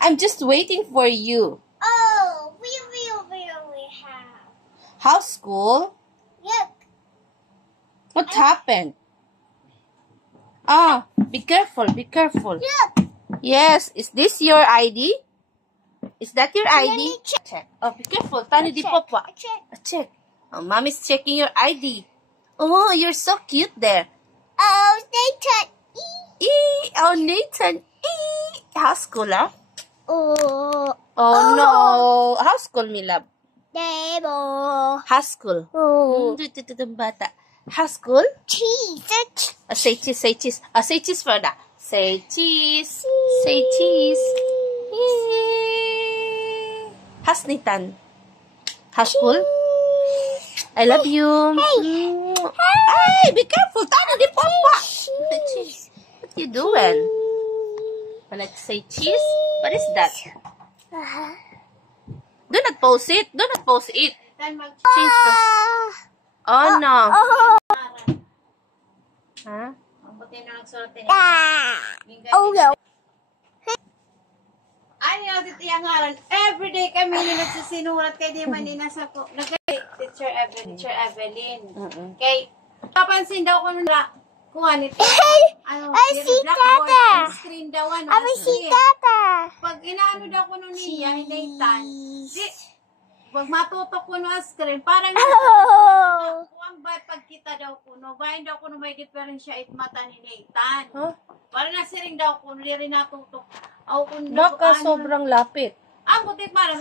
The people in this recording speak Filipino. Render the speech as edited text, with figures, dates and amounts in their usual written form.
I'm just waiting for you. Oh, we have. How's school? Look. What happened? Ah, be careful, be careful. Look. Yes, is this your ID? Is that your ID? Let me check. Oh, be careful. Tani di papa. Check. Check. Oh, mommy's checking your ID. Oh, you're so cute there. Oh, Nathan. Oh, Nathan. How's school, ah? Oh, No. How's school, my love? Table. How's school? Oh. Bata. How's school? Cheese. Say cheese, say cheese. Say cheese for that. Say cheese. Say cheese. How's Nathan? How's school? I love you. Hey, be careful. Tano di papa. Cheese. What you doing? Let's say cheese. What is that? Do not post it. Do not post it. Change to... Oh, no. Huh? Oh, no. Ayaw, dito yung ngaran. Everyday kami nagsisinulat kay di man nasa ko. Teacher Evelyn. Kay, papansin daw ko nila, kuha nito. si Tata. Screen daw, Si Tata. Pag inaano daw ko nun niya, hinaytan. Pag matutok ko no screen, parang ang ba pagkita daw ko no, bahin daw ko no may differentiate mata ni Nathan. Huh? Parang nasiring daw ko, nili natutok. Baka sobrang lapit. Ang buti para